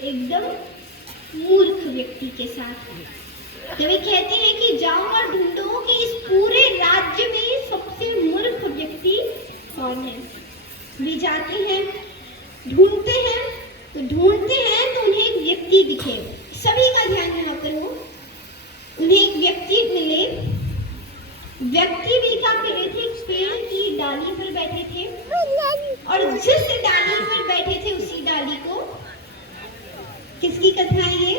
एकदम मूर्ख व्यक्ति के साथ। तो वे कहते हैं कि जाओ और ढूंढो कि इस पूरे राज्य में सबसे मूर्ख व्यक्ति कौन है। वे जाते हैं, ढूंढते हैं, तो उन्हें एक व्यक्ति दिखे। सभी का ध्यान यहाँ पर हो। उन्हें एक व्यक्ति मिले। व्यक्ति भी क्या कर रहे थे, एक पेड़ की डाली पर बैठे थे, और जिस डाली पर बैठे थे उसी डाली को, किसकी कथा है ये?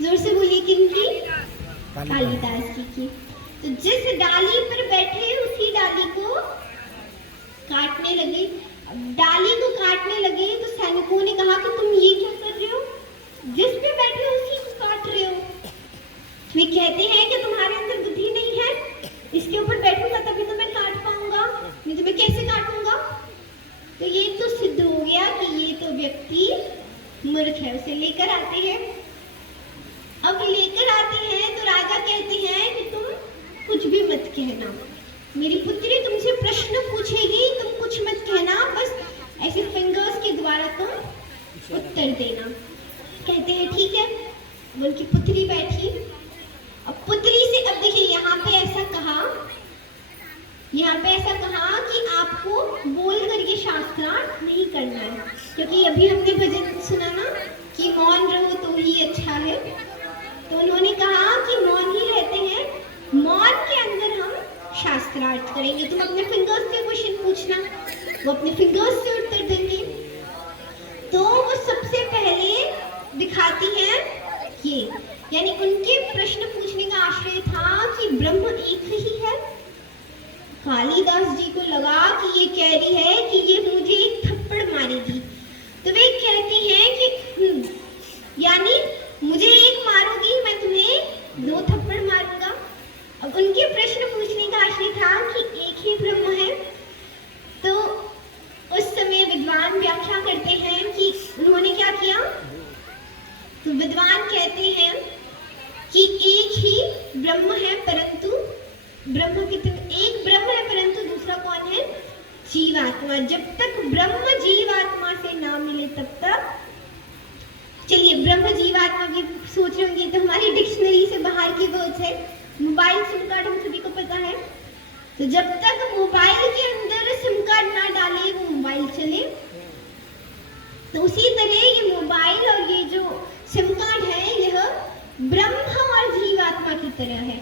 जोर से बोलिए, किनकी? कालिदास जी की। तो जिस डाली पर बैठे उसी डाली को काटने लगे। डाली को काटने लगे तो सैनिकों ने कहा कि तुम ये क्या कर रहे हो, जिस पे बैठे हो उसी को काट रहे हो। वे कहते हैं कि तुम्हारे अंदर बुद्धि नहीं है, इसके ऊपर बैठूंगा तभी तो मैं काट पाऊंगा, नहीं तो मैं कैसे काटूंगा। तो ये तो सिद्ध हो गया कि ये तो व्यक्ति मूर्ख है। उसे लेकर आते हैं। अब लेकर आते हैं तो राजा कहते हैं कि तुम कुछ भी मत कहना, मेरी पुत्री तुमसे प्रश्न पूछेगी, तुम कुछ मत कहना, बस ऐसे फिंगर्स के द्वारा तुम उत्तर देना। कहते हैं ठीक है। उनकी पुत्री बैठी। अब पुत्री से, अब देखिए यहाँ पे ऐसा कहा कि आपको बोल करके शास्त्रार्थ नहीं करना है, क्योंकि अभी हमने भजन सुना ना कि मौन रहो तो ही अच्छा है। तो उन्होंने कहा कि मौन ही रहते हैं, मौन के अंदर हम शास्त्रार्थ करेंगे। तुम अपने फिंगर्स से क्वेश्चन पूछना, वो अपने फिंगर्स से उत्तर देंगे। तो वो सबसे पहले दिखाती हैं ये, यानी उनके प्रश्न पूछने का आश्रय था कि ब्रह्म एक ही है। कालिदास जी को लगा कि ये कह रही है कि ये मुझे एक थप्पड़ मारेगी। तो वे कहती हैं कि यानी मुझे एक मारोगी, मैं तुम्हें 2 थप्पड़ मारूंगा। अब उनके प्रश्न पूछने का आशय था कि एक ही ब्रह्म है। तो उस समय विद्वान व्याख्या करते हैं कि उन्होंने क्या किया। तो विद्वान कहते हैं कि एक ही ब्रह्म है, परंतु ब्रह्म कितने, एक ब्रह्म है परंतु दूसरा कौन है, जीवात्मा। जब तक ब्रह्म जीवात्मा से ना मिले तब तक, चलिए ब्रह्म जीवात्मा की सोच रहे होंगे तो हमारी डिक्शनरी से बाहर की वर्ड्स है। मोबाइल सिम कार्ड हम सभी को पता है। तो जब तक मोबाइल के अंदर सिम कार्ड ना डाले वो मोबाइल चले, तो उसी तरह ये मोबाइल और ये जो सिम कार्ड है यह ब्रह्म और जीवात्मा की तरह है।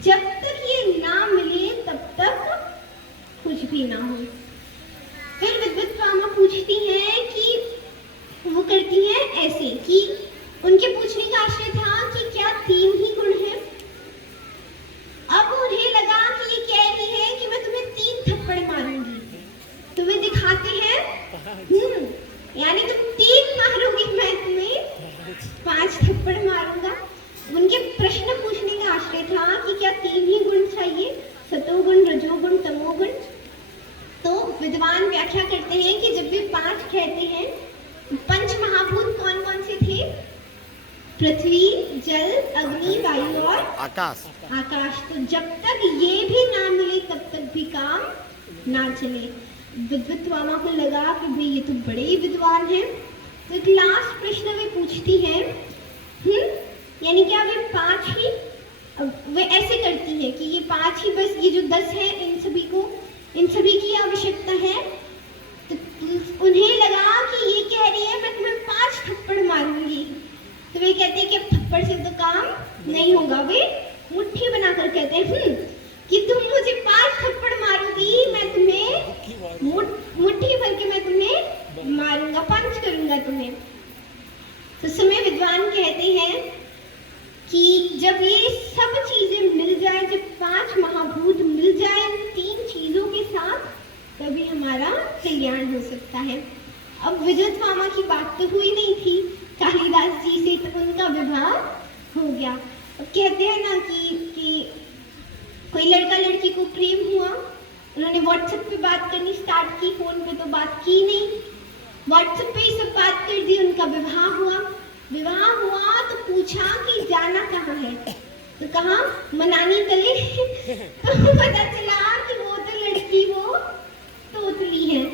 जब तक ये ना मिले तब तक कुछ भी ना हो। फिर विद्वत्पामा पूछती हैं कि वो करती हैं ऐसे कि उनके पूछने का आशय था कि क्या 3 ही गुण हैं। अब उन्हें लगा कि ये कह रही है कि मैं तुम्हें 3 थप्पड़ मारूंगी। तुम्हें दिखाते हैं यानी तुम 3 मारोगी, मैं तुम्हें 5 थप्पड़ मारूंगा। उनके प्रश्न पूछने का आशय था कि क्या 3 ही गुण चाहिए, सतोगुण, रजोगुण, तमोगुण। तो विद्वान व्याख्या करते हैं कि जब वे 5 कहते हैं, 5 महाभूत कौन कौन से थे? पृथ्वी, जल, अग्नि, वायु और आकाश। तो जब तक ये भी ना मिले तब तक भी काम ना चले। विद्वत्पामा को लगा कि भाई ये तो बड़े ही विद्वान हैं। तो एक लास्ट प्रश्न वे पूछती है, यानी क्या वे 5 ही, वे ऐसे करती है कि ये 5 ही बस, ये जो 10 है इन सभी की आवश्यकता है। तो उन्हें लगा कि ये कह रही है मैं तुम्हें 5 थप्पड़ मारूंगी। तो वे कहते हैं कि अब थप्पड़ से तो काम नहीं होगा। वे मुट्ठी बनाकर कहते हैं कि तुम मुझे 5 थप्पड़ मारोगी, मैं तुम्हें मुट्ठी भर के मैं तुम्हें मारूंगा, पंच करूंगा तुम्हें। तो समय विद्वान कहते हैं कि जब ये सब चीजें मिल जाए, जब 5 महाभूत मिल जाए इन 3 चीजों के साथ, तभी हमारा कल्याण हो सकता है। अब विद्वत्पामा की बात तो हुई नहीं थी कालिदास जी से, तो उनका विवाह हो गया। अब कहते हैं ना कि कोई लड़का लड़की को प्रेम हुआ, उन्होंने व्हाट्सएप पे बात करनी स्टार्ट की, फोन पे तो बात की नहीं, व्हाट्सएप पे ही सब बात कर दी, उनका विवाह हुआ तो पूछा कि जाना कहाँ है, तो कहा मनानी तले। तो पता चला कि वो तो लड़की वो तोतली है।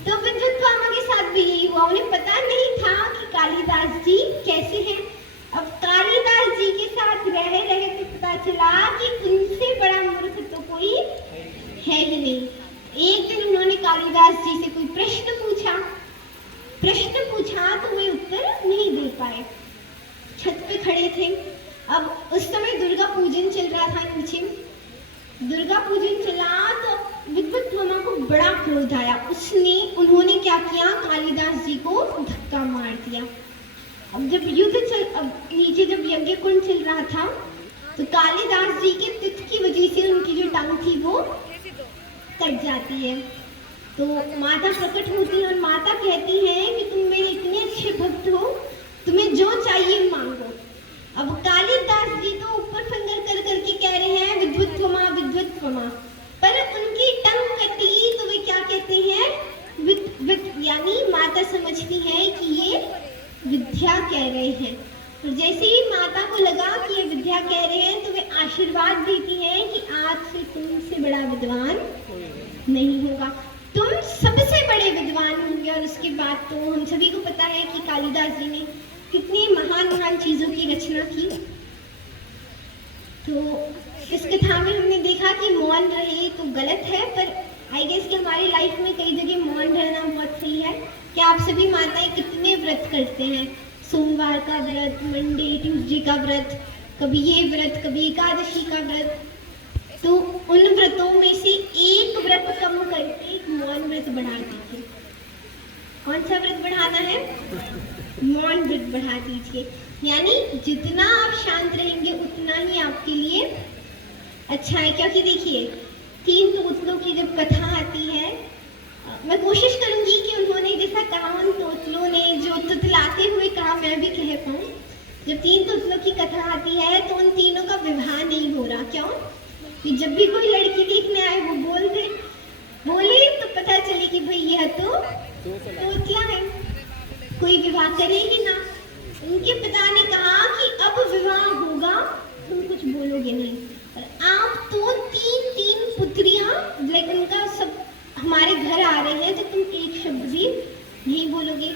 तो विद्वत्पामा के साथ भी यही हुआ। उन्हें पता नहीं था कि कालिदास जी कैसे हैं। अब कालिदास जी के साथ रह रहे तो पता चला कि उनसे बड़ा मूर्ख तो कोई है ही नहीं। एक दिन उन्होंने कालिदास जी से कोई प्रश्न पूछा तो वे उत्तर नहीं दे पाए। छत पे खड़े थे। अब उस समय दुर्गा पूजन चल रहा था नीचे। दुर्गा पूजन चला तो विद्वत्थोमा को बड़ा क्रोध आया। उन्होंने क्या किया, कालिदास जी को धक्का मार दिया। अब जब नीचे जब यज्ञ कुंड चल रहा था तो कालिदास जी के तित्थ की वजह से उनकी जो टांग थी वो कट जाती है। तो माता प्रकट होती है और माता कहती है कि तुम मेरे इतने अच्छे भक्त हो, तुम्हें जो चाहिए मांगो। अब कालिदास जी तो ऊपर फिंगर कर करके कह रहे हैं विद्वत्थोमा विद्वत्थोमा, पर उनकी टंग कटी तो वे क्या कहते हैं, यानी माता समझती है कि ये विद्या कह रहे हैं। और जैसे ही माता को लगा कि ये विद्या कह रहे हैं तो वे आशीर्वाद देती हैं कि आज से तुमसे बड़ा विद्वान नहीं होगा, तुम सबसे बड़े विद्वान होंगे। और उसके बाद तो हम सभी को पता है कि कालिदास जी ने कितनी महान चीजों की रचना की। तो इस कथा में हमने देखा कि मौन रहे तो गलत है, पर आई गेस कि हमारी लाइफ में कई जगह मौन रहना बहुत सही है। क्या आप सभी माताएं कितने व्रत करते हैं? सोमवार का व्रत, मंडे ट्यूसडे का व्रत, कभी ये व्रत, कभी एकादशी का व्रत। तो उन व्रतों में से एक व्रत कम करके एक मौन व्रत बढ़ा दीजिए। कौन सा व्रत बढ़ाना है? मौन व्रत बढ़ा दीजिए। यानी जितना आप शांत रहेंगे उतना ही आपके लिए अच्छा है। क्योंकि देखिए, तीन तोतलों की जब कथा आती है, मैं कोशिश करूंगी कि उन्होंने जैसा कहा उन तोतलों ने जो तुतलाते हुए कहा मैं भी कह पाऊँ। जब तीन तोतलों की कथा आती है तो उन तीनों का विवाह नहीं हो रहा। क्यों? कि जब भी कोई लड़की देखने आए वो बोले तो पता चले कि भाई यह तो तोतला है, कोई विवाह करे ही ना। उनके पिता ने कहा कि अब विवाह होगा, तुम कुछ बोलोगे नहीं। और आप तो तीन पुत्रियां लाइक उनका सब हमारे घर आ रहे हैं तो तुम एक शब्द भी नहीं बोलोगे।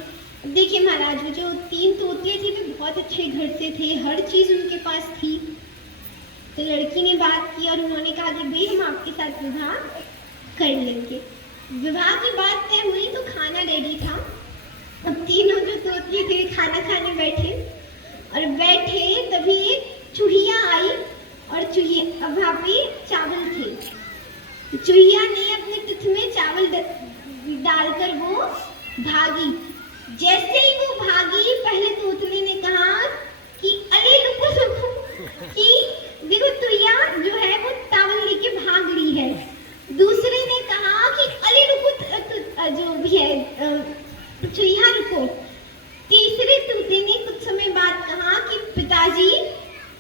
देखिए महाराज, वो जो तीन तोतले थे वे बहुत अच्छे घर से थे, हर चीज उनके पास थी। तो लड़की ने बात की और उन्होंने कहा कि भाई हम आपके साथ विवाह कर लेंगे। विवाह की बात तय हुई तो खाना रेडी था। अब तीनों जो तोतले थे खाना खाने बैठे तभी एक चूहिया आई और अब वहाँ पे चावल थे। चूहिया ने अपने तिथ में चावल डालकर वो भागी। जैसे ही वो भागी, पहले तोतले ने कहा कि अरे रुको कि देखो चूहिया जो है वो चावल लेके भाग रही है। दूसरे ने कहा कि अरे रुको जो भी है चूहिया रुको। तीसरे तोते ने कुछ समय बाद कहा कि पिताजी,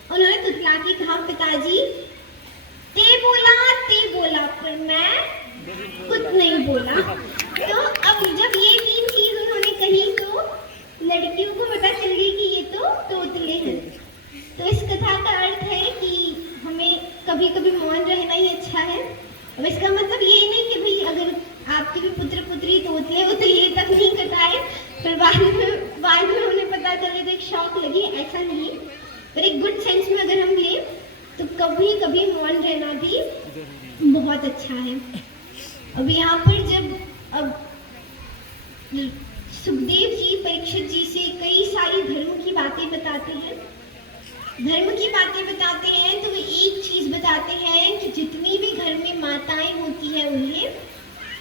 उन्होंने तुतला के कहा पिताजी ते बोला पर मैं कुछ नहीं बोला। तो अब जब ये तीन चीज उन्होंने कही तो लड़कियों को पता चल गई कि ये तो तोतले हैं। तो इस कथा का अर्थ है कि हमें कभी कभी मौन रहना ही अच्छा है। अब इसका मतलब ये नहीं कि भाई अगर आपके भी पुत्र पुत्री तोतले हो तो ये तक नहीं कटाए, पर बाद में उन्हें पता चले तो एक शौक लगी, ऐसा नहीं। पर एक गुड सेंस में अगर हम ले तो कभी कभी मौन रहना भी बहुत अच्छा है। अब यहाँ पर जब सुखदेव जी परीक्षित जी से कई सारी धर्म की बातें बताते हैं, तो वे एक चीज बताते हैं कि जितनी भी घर में माताएं होती हैं उन्हें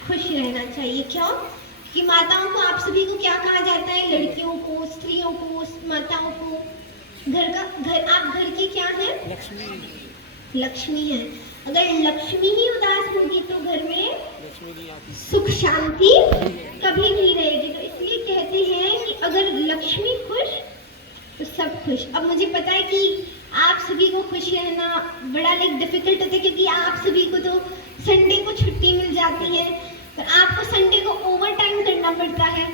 खुश रहना चाहिए। क्यों? कि माताओं को आप सभी को क्या कहा जाता है? लड़कियों को, स्त्रियों को, माताओं को आप घर की क्या है? लक्ष्मी है। अगर लक्ष्मी ही उदास होगी तो घर में सुख शांति कभी नहीं रहेगी। तो इसलिए कहते हैं कि अगर लक्ष्मी खुश तो सब खुश। अब मुझे पता है कि आप सभी को खुश रहना बड़ा डिफिकल्ट होता है, क्योंकि आप सभी को तो संडे को छुट्टी मिल जाती है, पर आपको संडे को ओवर टाइम करना पड़ता है।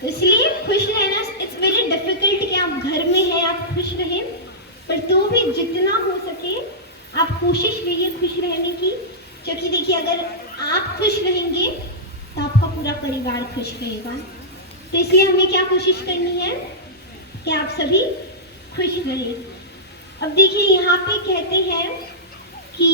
तो इसलिए खुश रहना इट्स वेरी डिफिकल्ट कि आप घर में हैं, आप खुश रहें। पर तो भी जितना हो सके आप कोशिश करिए खुश रहने की। क्योंकि देखिए, अगर आप खुश रहेंगे तो आपका पूरा परिवार खुश रहेगा। तो इसलिए हमें क्या कोशिश करनी है? कि आप सभी खुश रहें। अब देखिए यहाँ पे कहते हैं कि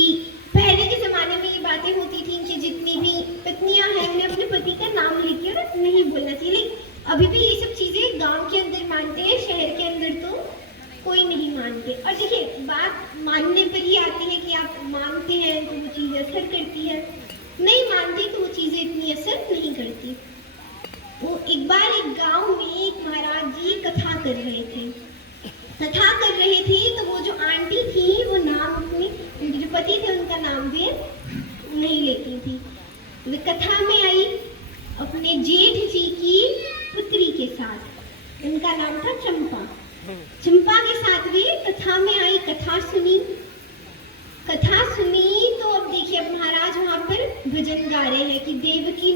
पहले के ज़माने में ये बातें होती थी कि जितनी भी पत्नियां हैं उन्हें अपने पति का नाम लेकर नहीं बोलना चाहिए, लेकिन अभी भी ये सब चीज़ें गांव के अंदर मानते हैं, शहर के अंदर तो कोई नहीं मानते। और देखिए बात मानने पर ही आती है कि आप मानते हैं तो वो चीज़ें असर करती है, नहीं मानते तो वो चीज़ें इतनी असर नहीं करती। वो एक बार एक गांव में एक महाराज जी कथा कर रहे थे, तो वो जो आंटी थी वो नाम अपने उनके जो पति थे उनका नाम भी नहीं लेती थी। वे कथा में आई अपने जेठ जी की पुत्री के साथ, उनका नाम था चंपा। चंपा के साथ वे कथा में आई, कथा सुनी। तो अब देखिए अब महाराज वहां पर भजन गा रहे हैं कि देवकी